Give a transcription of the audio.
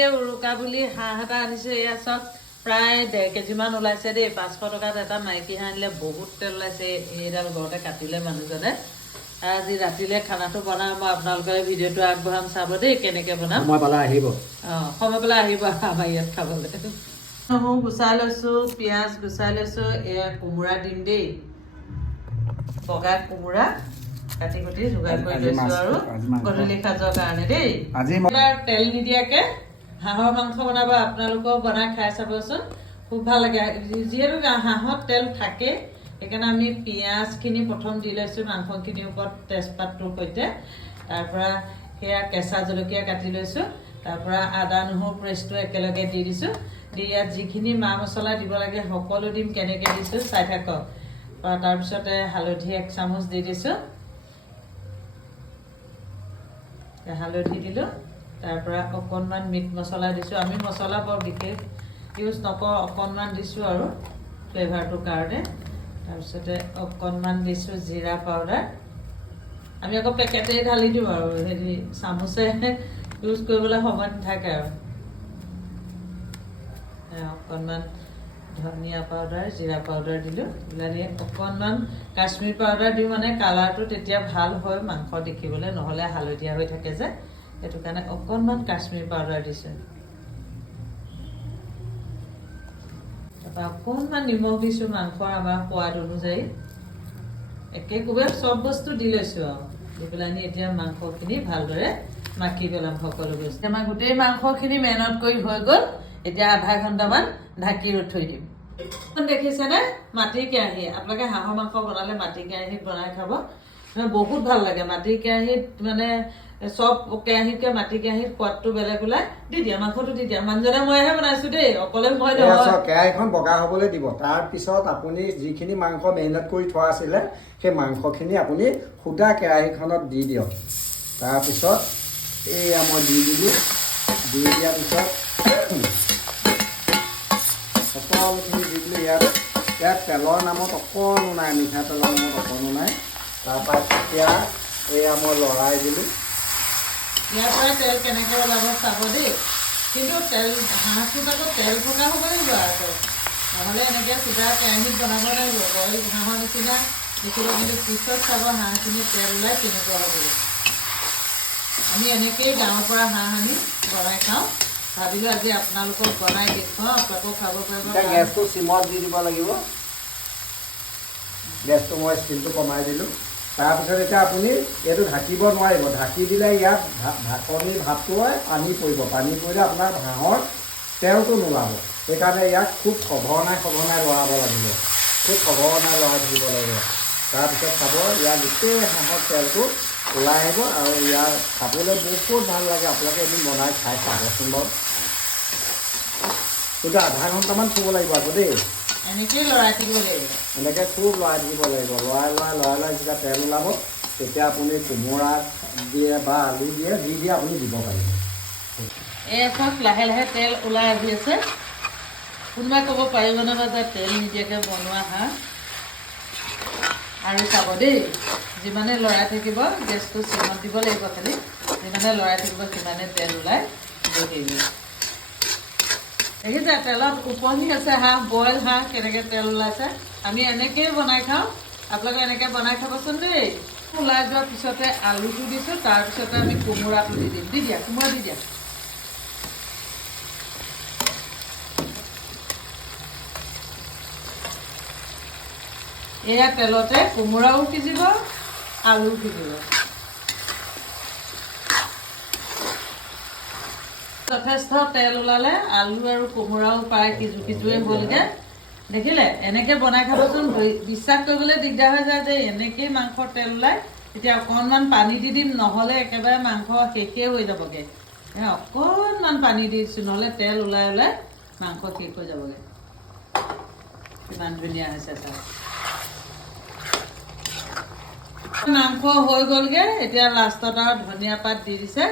দিয়ে উৰুকা বুলি হাঁহ এটা আনিছোঁ। এয়া চাওক প্ৰায় 1.5 কেজিমান ওলাইছে দেই। 500 টকাত এটা মাইকী হাঁহ আনিলে বহুত তেল ওলাইছে। এইডাল ঘৰতে কাটিলে মানুহজনে। আজি ৰাতিলে খানাটো বনাম। মই আপোনালোকৰ ভিডিঅ'টো আগবঢ়াম, চাব দেই কেনেকৈ বনাম। সময় পালে আহিব। সময় পেলাই আহিব আমাৰ ইয়াত খাবলৈ। নহৰু গুচাই লৈছোঁ, পিঁয়াজ গুচাই লৈছোঁ। এয়া কোমোৰা দিম দেই, বগা কোমোৰা কাটি কুটি যোগাৰ কৰি লৈছোঁ আৰু গধূলি সাজৰ কাৰণে দেই। তেল নিদিয়াকৈ হাঁহৰ মাংস বনাব, আপোনালোকেও বনাই খাই চাবচোন, খুব ভাল লাগে। যিহেতু হাঁহত তেল থাকে, সেইকাৰণে আমি পিঁয়াজখিনি প্ৰথম দি লৈছোঁ মাংসখিনিৰ ওপৰত তেজপাতটোৰ সৈতে। তাৰপৰা সেয়া কেঁচা জলকীয়া কাটি লৈছোঁ। তাৰপৰা আদা নহৰু পেষ্টটো একেলগে দি দিছোঁ। দি ইয়াত যিখিনি মা মছলা দিব লাগে সকলো দিম, কেনেকৈ দিছোঁ চাই থাকক। তাৰপিছতে হালধি 1 চামুচ দি দিছোঁ, হালধি দিলোঁ। তাৰপৰা অকণমান মিট মছলা দিছোঁ। আমি মছলা বৰ বিশেষ ইউজ নকৰোঁ, অকণমান দিছোঁ আৰু ফ্লেভাৰটোৰ কাৰণে। তাৰপিছতে অকণমান দিছোঁ জিৰা পাউডাৰ। আমি আকৌ পেকেটেই ঢালি দিওঁ আৰু হেৰি চামুচে ইউজ কৰিবলৈ সময় নাথাকে আৰু। অকণমান ধনিয়া পাউডাৰ, জিৰা পাউডাৰ দিলোঁ। দিলে অকণমান কাশ্মীৰ পাউডাৰ দিওঁ, মানে কালাৰটো তেতিয়া ভাল হয় মাংস দেখিবলৈ, নহ'লে হালধীয়া হৈ থাকে যে, সেইটো কাৰণে অকণমান কাশ্মীৰ পাউডাৰ দিছোঁ। তাৰপৰা অকণমান নিমখ দিছোঁ মাংসৰ আমাৰ সোৱাদ অনুযায়ী। একেকোবে চব বস্তু দি লৈছোঁ আৰু দি পেলাই এতিয়া মাংসখিনি ভালদৰে মাখি পেলাম সকলো বস্তু। আমাৰ গোটেই মাংসখিনি মেৰিনেট কৰি হৈ গ'ল। এতিয়া আধা ঘণ্টামান ঢাকি থৈ দিম। দেখিছেনে মাটিৰ কেৰাহী? আপোনালোকে হাঁহৰ মাংস বনালে মাটিৰ কেৰাহীত বনাই খাব, বহুত ভাল লাগে। মাটিৰ কেৰাহীত মানে চব কেৰাহীতকৈ মাটিৰ কেৰাহীত সোৱাদটো বেলেগ ওলাই। দি দিয়া মাংসটো দি দিয়া। মানুহজনে মইহে বনাইছোঁ দেই, অকলে মই নহয়। কেৰাহীখন বগা হ'বলৈ দিব। তাৰপিছত আপুনি যিখিনি মাংস মেৰিনেট কৰি থোৱা আছিলে, সেই মাংসখিনি আপুনি সুদা কেৰাহীখনত দি দিয়ক। তাৰপিছত এয়া মই দি দিলোঁ। দি দিয়াৰ পিছত সকলোখিনি দি দিলোঁ। ইয়াত তেলৰ নামত অকণো নাই, মিঠাতেলৰ নামত অকণো নাই। তাৰপৰা এতিয়া এয়া মই লৰাই দিলোঁ। ইয়াৰ পৰা তেল কেনেকৈ ওলাব চাব দেই। কিন্তু তেল হাঁহটোত আকৌ তেল থকা হ'ব লাগিব আকৌ, নহ'লে এনেকৈ সুদা কেৰাহীত বনাব লাগিব। বইল হাঁহৰ নিচিনা দেখিব, কিন্তু পিছত চাব হাঁহখিনি তেল ওলাই তেনেকুৱা হ'ব লাগিব। আমি এনেকৈয়ে গাঁৱৰ পৰা হাঁহ আনি বনাই খাওঁ। ভাবিলোঁ আজি আপোনালোকক বনাই দেখুৱাওঁ, আপোনালোকেও খাব পাৰিব। গেছটো চিমত দি দিব লাগিব। গেছটো মই ষ্টিলটো কমাই দিলোঁ। তাৰপিছত এতিয়া আপুনি এইটো ঢাকিব নোৱাৰিব। ঢাকি দিলে ইয়াত ঢাকনিৰ ভাপটোৱে পানী পৰিব। পানী পৰিলে আপোনাৰ হাঁহৰ তেলটো নোলাব। সেইকাৰণে ইয়াক খুব সঘনাই লৰাব লাগিব। খুব সঘনাই লৰাই থাকিব লাগিব। তাৰপিছত চাব ইয়াৰ গোটেই হাঁহৰ তেলটো ওলাই আহিব আৰু ইয়াৰ খাবলৈ বহুত ভাল লাগে। আপোনালোকে এদিন বনাই খাই চাবচোন বাৰু। কিন্তু আধা ঘণ্টামান থ'ব লাগিব আকৌ দেই। এনেকেই লৰাই থাকিব লাগিব। এনেকৈ খুব লৰাই থাকিব লাগিব। লৰাই যেতিয়া তেল ওলাব, তেতিয়া আপুনি কোমোৰা দিয়ে বা আলু দিয়ে, যি দিয়ে আপুনি দিব পাৰিব। এই চাওক লাহে লাহে তেল ওলাই আহি আছে। কোনোবাই ক'ব পাৰিবনে বাৰু যে তেল নিদিয়াকৈ বনোৱা হাঁহ? আৰু চাব দেই, যিমানে লৰাই থাকিব, গেছটো চিমত দিব লাগিব খালি। যিমানে লৰাই থাকিব সিমানে তেল ওলাই গৈ থাকিব। দেখিছে তেলত উপঙি আছে হাঁহ, বইল হাঁহ কেনেকৈ তেল ওলাইছে। আমি এনেকৈয়ে বনাই খাওঁ, আপোনালোকে এনেকৈ বনাই খাবচোন দেই। ওলাই যোৱাৰ পিছতে আলুটো দিছোঁ, তাৰপিছতে আমি কোমোৰাটো দি দিম। দি দিয়া কোমোৰা দি দিয়া। এয়া তেলতে কোমোৰাও সিজিব, আলু সিজিব। যথেষ্ট তেল ওলালে আলু আৰু কোমোৰাও প্ৰায় সিজুৱে হ'লগৈ। দেখিলে এনেকৈ বনাই খাবচোন। বিশ্বাস কৰিবলৈ দিগদাৰ হৈ যায় যে এনেকৈয়ে মাংসৰ তেল ওলায়। এতিয়া অকণমান পানী দি দিম, নহ'লে একেবাৰে মাংস শেষেই হৈ যাবগৈ। অকণমান পানী দি দিছোঁ, নহ'লে তেল ওলাই মাংস শেষ হৈ যাবগৈ। কিমান ধুনীয়া হৈছে চাওক। মাংস হৈ গ'লগৈ। এতিয়া লাষ্টত আৰু ধনিয়া পাত দি দিছে।